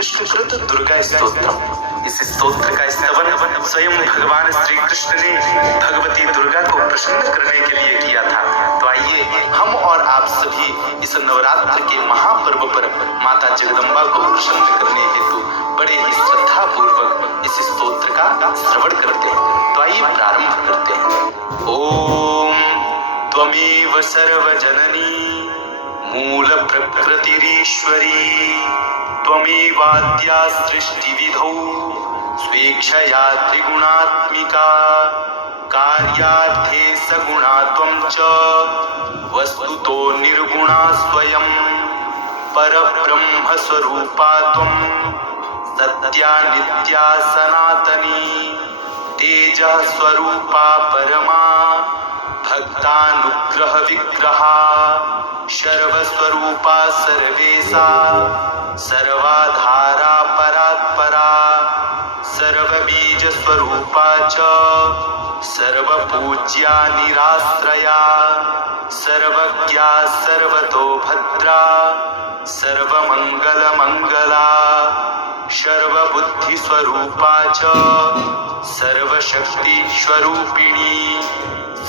कृष्णकृत दुर्गा स्तोत्र। इस स्तोत्र का स्तवन स्वयं भगवान श्री कृष्ण ने भगवती दुर्गा को प्रसन्न करने के लिए किया था। तो आइए हम और आप सभी इस नवरात्र के महापर्व पर माता जगदम्बा को प्रसन्न करने हेतु बड़े ही श्रद्धा पूर्वक इस स्तोत्र का श्रवण करते हैं। तो आइए प्रारंभ करते हैं। ओम त्वमेव सर्वजननी मूल प्रकृतिरीश्वरी त्वमेवाद्या सृष्टिविधौ स्वेच्छया त्रिगुणात्मिका कार्यार्थे सगुणा त्वं च वस्तुतो निर्गुणा स्वयं परब्रह्म स्वरूपा त्वं सत्या नित्या सनातनी तेजः स्वरूपा परमा भक्तानुग्रह विग्रहा सर्वस्वरूपा सर्वेशा सर्वाधारा परात्परा सर्वबीज स्वरूपा च सर्वपूज्या निराश्रया सर्वज्ञा सर्वतो भद्रा सर्वमंगलमंगला सर्वबुद्धि स्वरूपा च सर्वशक्ति स्वरूपिणी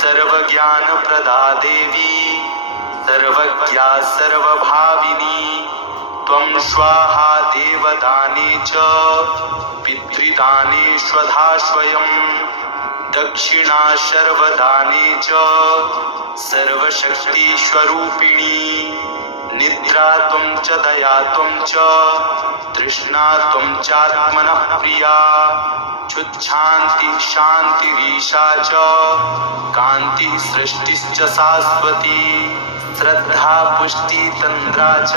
सर्वज्ञानप्रदा देवी सर्वज्ञा सर्वभाविनी त्वं स्वाहा देवदाने च पितृदाने स्वधा स्वयं दक्षिणा सर्वदाने च सर्वशक्ति स्वरूपिणी निद्रा त्वं च दया त्वं च तृष्णा त्वं चात्मनः प्रिया क्षुच्छान्ति शान्तिरीशा च कान्ति सृष्टिश्च शाश्वती श्रद्धा पुष्टि तन्द्रा च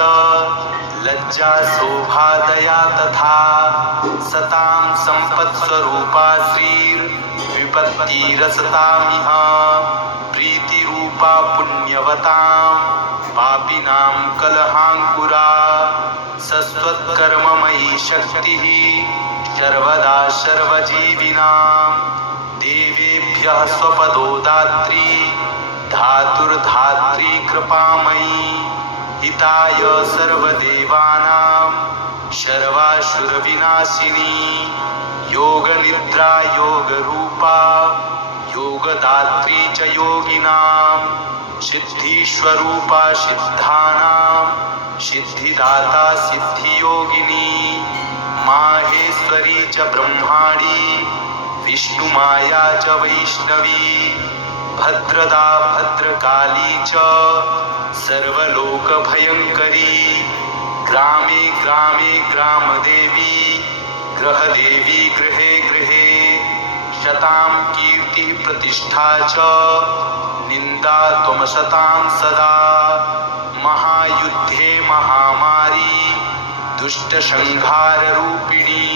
लज्जा शोभा दया तथा सतां सम्पत्स्वरूपा श्रीर्विपत्तिरसतामिह प्रीतिरूपा पुण्यवतां पापिनां कलहाङ्कुरा सस्वत्कर्ममयी शक्तिः सर्वदा सर्वजीविनां देवेभ्यः स्वपदो दात्री धातुर्धात्री कृपामयी हिताय सर्वदेवानां सर्वासुरविनाशिनी योगनिद्रा योगरूपा योगदात्री च योगिनां सिद्धिस्वरूपा सिद्धानां सिद्धिदाता सिद्धियोगिनी माहेश्वरी च ब्रह्माणी विष्णुमाया च वैष्णवी भद्रदा भद्रकाली च सर्वलोकभयङ्करी ग्रामे ग्रामे ग्रामदेवी गृहदेवी गृहे गृहे शतां कीर्तिः प्रतिष्ठा च निन्दा त्वं शतां सदा महायुद्धे महामारी दुष्टसंहाररूपिणी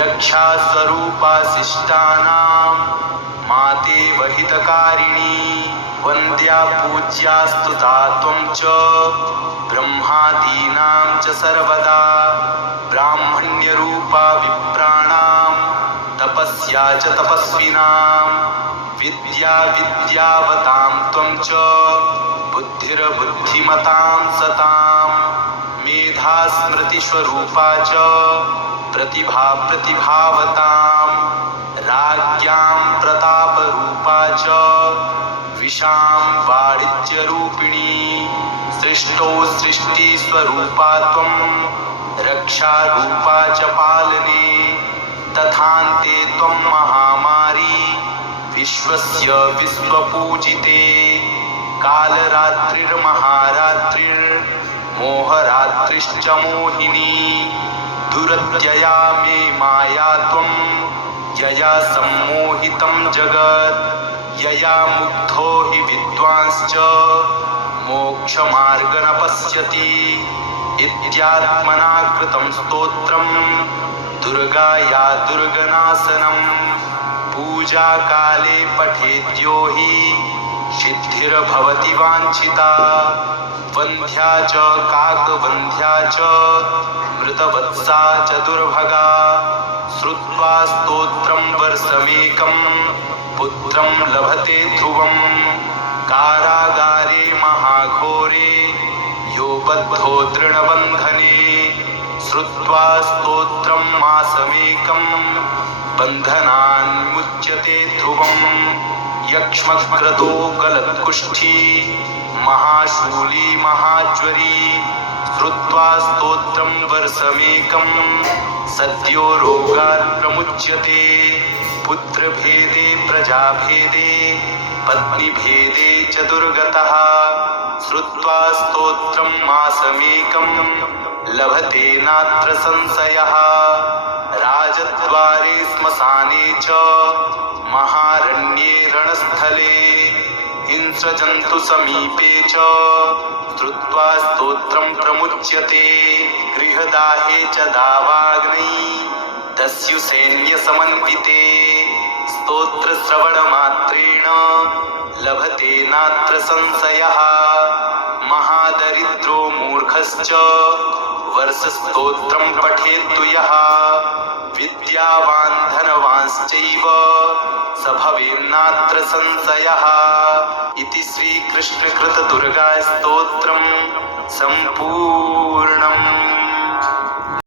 रक्षा स्वरूपा शिष्टानां मातेव हितकारिणी वन्द्या पूज्या स्तुता त्वं च ब्रह्मादीनां च सर्वदा ब्राह्मण्यरूपा विप्राणां तपस्या च तपस्विनां विद्या विद्यावतां त्वं च बुद्धिर्बुद्धिमतां सतां मेधा स्मृतिस्वरूपा च प्रतिभा प्रतिभावतां राज्ञां प्रतापरूपा च विशां वाणिज्यरूपिणी सृष्टौ सृष्टिस्वरूपा त्वं रक्षारूपा च पालने तथान्ते त्वं महामारी विश्वस्य विश्वपूजिते कालरात्रिर्महारात्रिर्मोहरात्रिश्च मोहिनी दुरत्यया मे माया त्वं यया सम्मोहितं जगत् यया मुग्धो हि विद्वांश्च मोक्षमार्ग न पश्यति इत्यात्मना कृतं स्तोत्रं दुर्गाया दुर्गनाशनं पूजा काले पठेद्यो हि सिद्धिर्भवति वाञ्छिता वन्ध्या च काकवन्ध्या च मृतवत्सा च दुर्भगा श्रुत्वा स्तोत्रं वर्षमेकं पुत्रं लभते ध्रुवं कारागारे महाघोरे यो बद्धो दृढबन्धने श्रुत्वा स्तोत्रं मासमेकं बन्धनान्मुच्यते ध्रुवम् यक्ष्मक्रतो गलत्कुष्ठी महाशूली महाज्वरी श्रुत्वा स्तोत्रं वर्षमेकं सद्यो रोगात् प्रमुच्यते पुत्रभेदे प्रजाभेदे पत्नीभेदे च दुर्गतः श्रुत्वा स्तोत्रं मासमेकं लभते नात्र संशयः राजद्वारे श्मशाने च महारण्ये रणस्थले हिंस्रजन्तुसमीपे च श्रुत्वा स्तोत्रं प्रमुच्यते गृहदाहे च दावाग्नै दस्युसैन्यसमन्विते स्तोत्रश्रवणमात्रेण लभते नात्र संशयः महादरिद्रो मूर्खश्च वर्षस्तोत्रं पठेत्तु यः विद्यावान् धनवांश्चैव स भवेन्नात्र संशयः इति श्रीकृष्णकृतदुर्गास्तोत्रं सम्पूर्णम्।